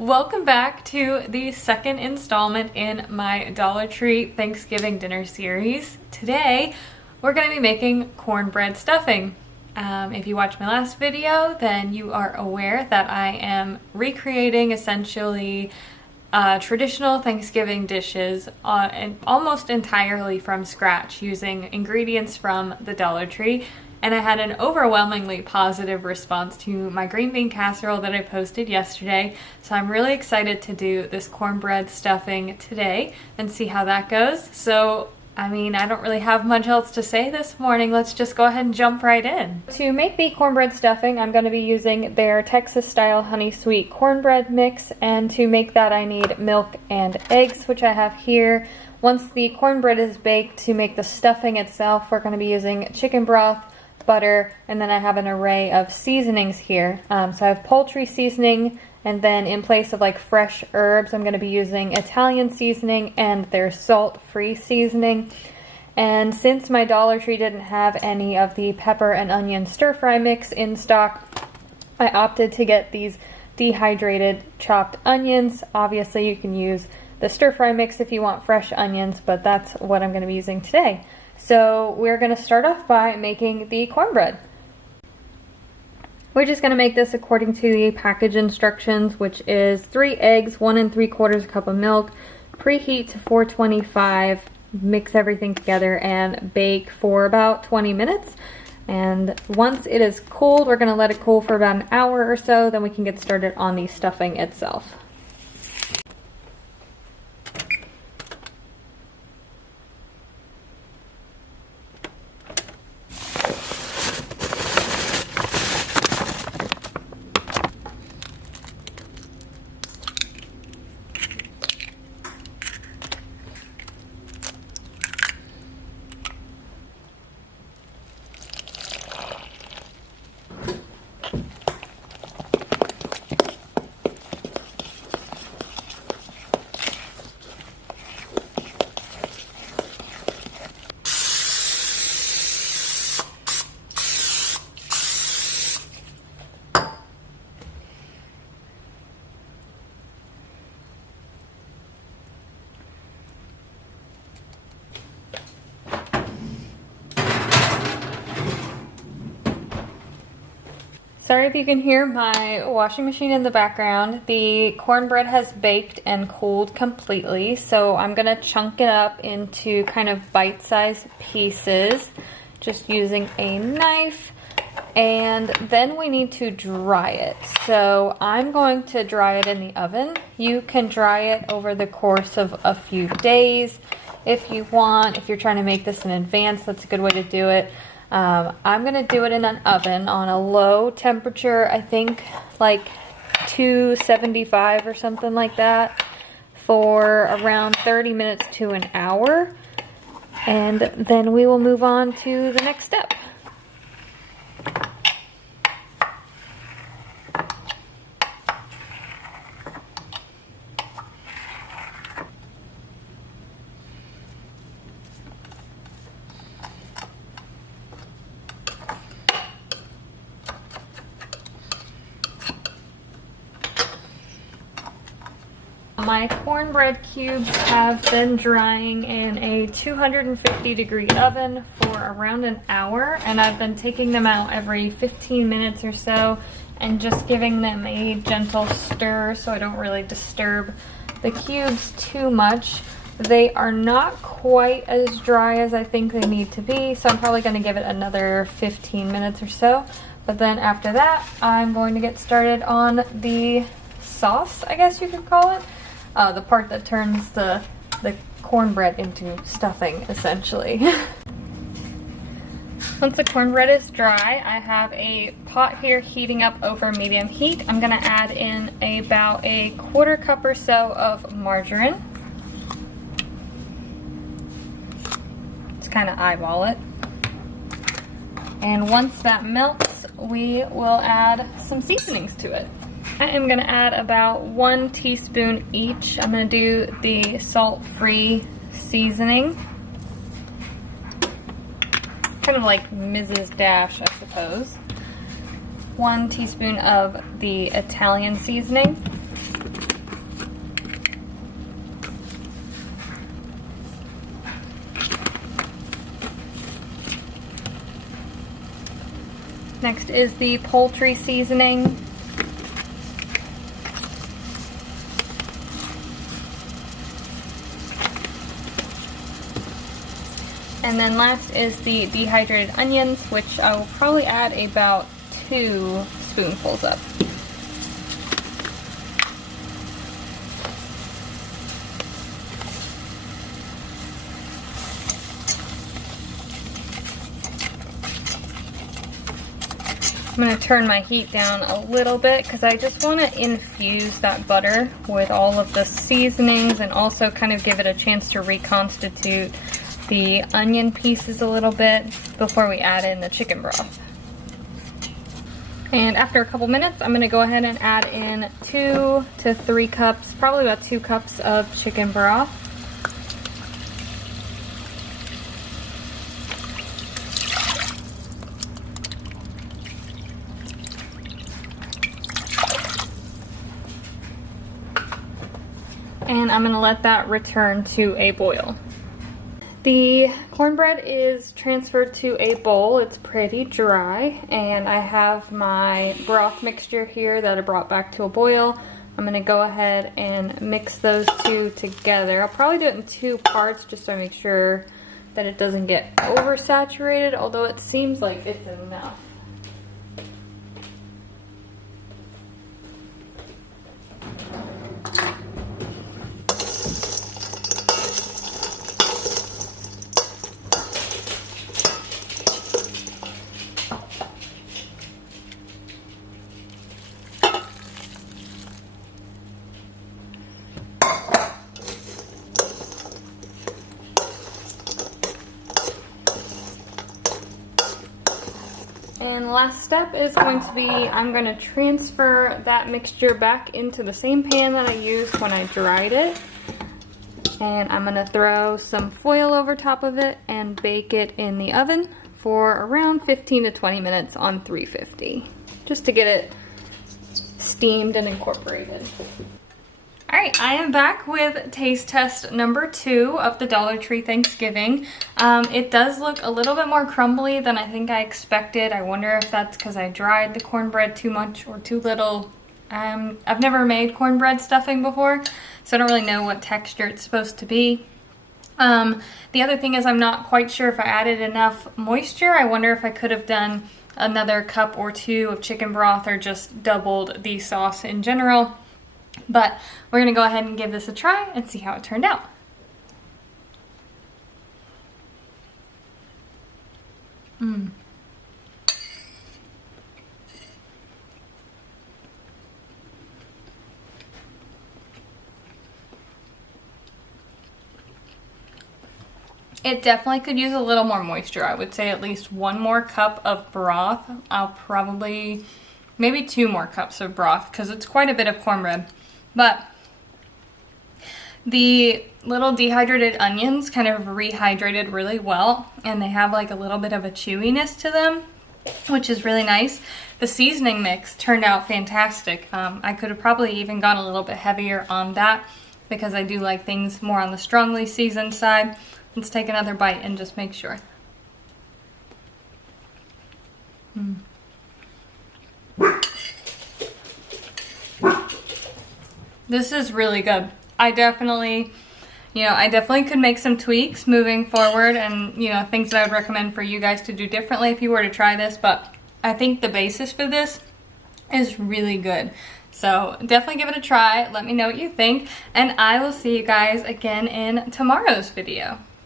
Welcome back to the second installment in my Dollar Tree Thanksgiving dinner series. Today, we're going to be making cornbread stuffing. If you watched my last video, then you are aware that I am recreating essentially traditional Thanksgiving dishes and almost entirely from scratch using ingredients from the Dollar Tree. And I had an overwhelmingly positive response to my green bean casserole that I posted yesterday. So I'm really excited to do this cornbread stuffing today and see how that goes. So, I don't really have much else to say this morning. Let's just go ahead and jump right in. To make the cornbread stuffing, I'm going to be using their Texas style honey sweet cornbread mix. And to make that, I need milk and eggs, which I have here. Once the cornbread is baked, to make the stuffing itself, we're going to be using chicken broth, butter, and then I have an array of seasonings here. So I have poultry seasoning, and then in place of like fresh herbs, I'm going to be using Italian seasoning and their salt-free seasoning. And since my Dollar Tree didn't have any of the pepper and onion stir-fry mix in stock, I opted to get these dehydrated chopped onions. Obviously, you can use the stir-fry mix if you want fresh onions, but that's what I'm going to be using today. So we're going to start off by making the cornbread. We're just going to make this according to the package instructions, which is 3 eggs, 1 3/4 cup of milk, preheat to 425, mix everything together and bake for about 20 minutes. And once it is cooled, we're going to let it cool for about an hour or so, then we can get started on the stuffing itself. Sorry if you can hear my washing machine in the background. The cornbread has baked and cooled completely, so I'm gonna chunk it up into kind of bite-sized pieces, just using a knife, and then we need to dry it. So I'm going to dry it in the oven. You can dry it over the course of a few days if you want. If you're trying to make this in advance, that's a good way to do it. I'm going to do it in an oven on a low temperature, I think like 275 or something like that, for around 30 minutes to an hour. And then we will move on to the next step. My cornbread cubes have been drying in a 250-degree oven for around an hour, and I've been taking them out every 15 minutes or so and just giving them a gentle stir so I don't really disturb the cubes too much. They are not quite as dry as I think they need to be, so I'm probably going to give it another 15 minutes or so. But then after that, I'm going to get started on the sauce, I guess you could call it. The part that turns the cornbread into stuffing, essentially. Once the cornbread is dry, I have a pot here heating up over medium heat. I'm going to add in about a 1/4 cup or so of margarine. Just kind of eyeball it. And once that melts, we will add some seasonings to it. I am going to add about 1 teaspoon each. I'm going to do the salt-free seasoning. Kind of like Mrs. Dash, I suppose. 1 teaspoon of the Italian seasoning. Next is the poultry seasoning. And then last is the dehydrated onions, which I will probably add about 2 spoonfuls of. I'm going to turn my heat down a little bit because I just want to infuse that butter with all of the seasonings and also kind of give it a chance to reconstitute the onion pieces a little bit before we add in the chicken broth. And after a couple minutes, I'm going to go ahead and add in 2 to 3 cups, probably about 2 cups of chicken broth. And I'm going to let that return to a boil. The cornbread is transferred to a bowl. It's pretty dry, and I have my broth mixture here that I brought back to a boil. I'm going to go ahead and mix those two together. I'll probably do it in 2 parts just to make sure that it doesn't get oversaturated, although it seems like it's enough. And the last step is going to be, I'm going to transfer that mixture back into the same pan that I used when I dried it. And I'm going to throw some foil over top of it and bake it in the oven for around 15 to 20 minutes on 350, just to get it steamed and incorporated. Alright, I am back with taste test number 2 of the Dollar Tree Thanksgiving. It does look a little bit more crumbly than I think I expected. I wonder if that's because I dried the cornbread too much or too little. I've never made cornbread stuffing before, so I don't really know what texture it's supposed to be. The other thing is I'm not quite sure if I added enough moisture. I wonder if I could have done another cup or 2 of chicken broth or just doubled the sauce in general. But we're going to go ahead and give this a try and see how it turned out. It definitely could use a little more moisture. I would say at least 1 more cup of broth. I'll probably, maybe 2 more cups of broth because it's quite a bit of cornbread. But the little dehydrated onions kind of rehydrated really well, and they have like a little bit of a chewiness to them, which is really nice. The seasoning mix turned out fantastic. I could have probably even gone a little bit heavier on that because I do like things more on the strongly seasoned side. Let's take another bite and just make sure. This is really good. I definitely could make some tweaks moving forward and, things that I would recommend for you guys to do differently if you were to try this, but I think the basis for this is really good. So definitely give it a try. Let me know what you think, and I will see you guys again in tomorrow's video.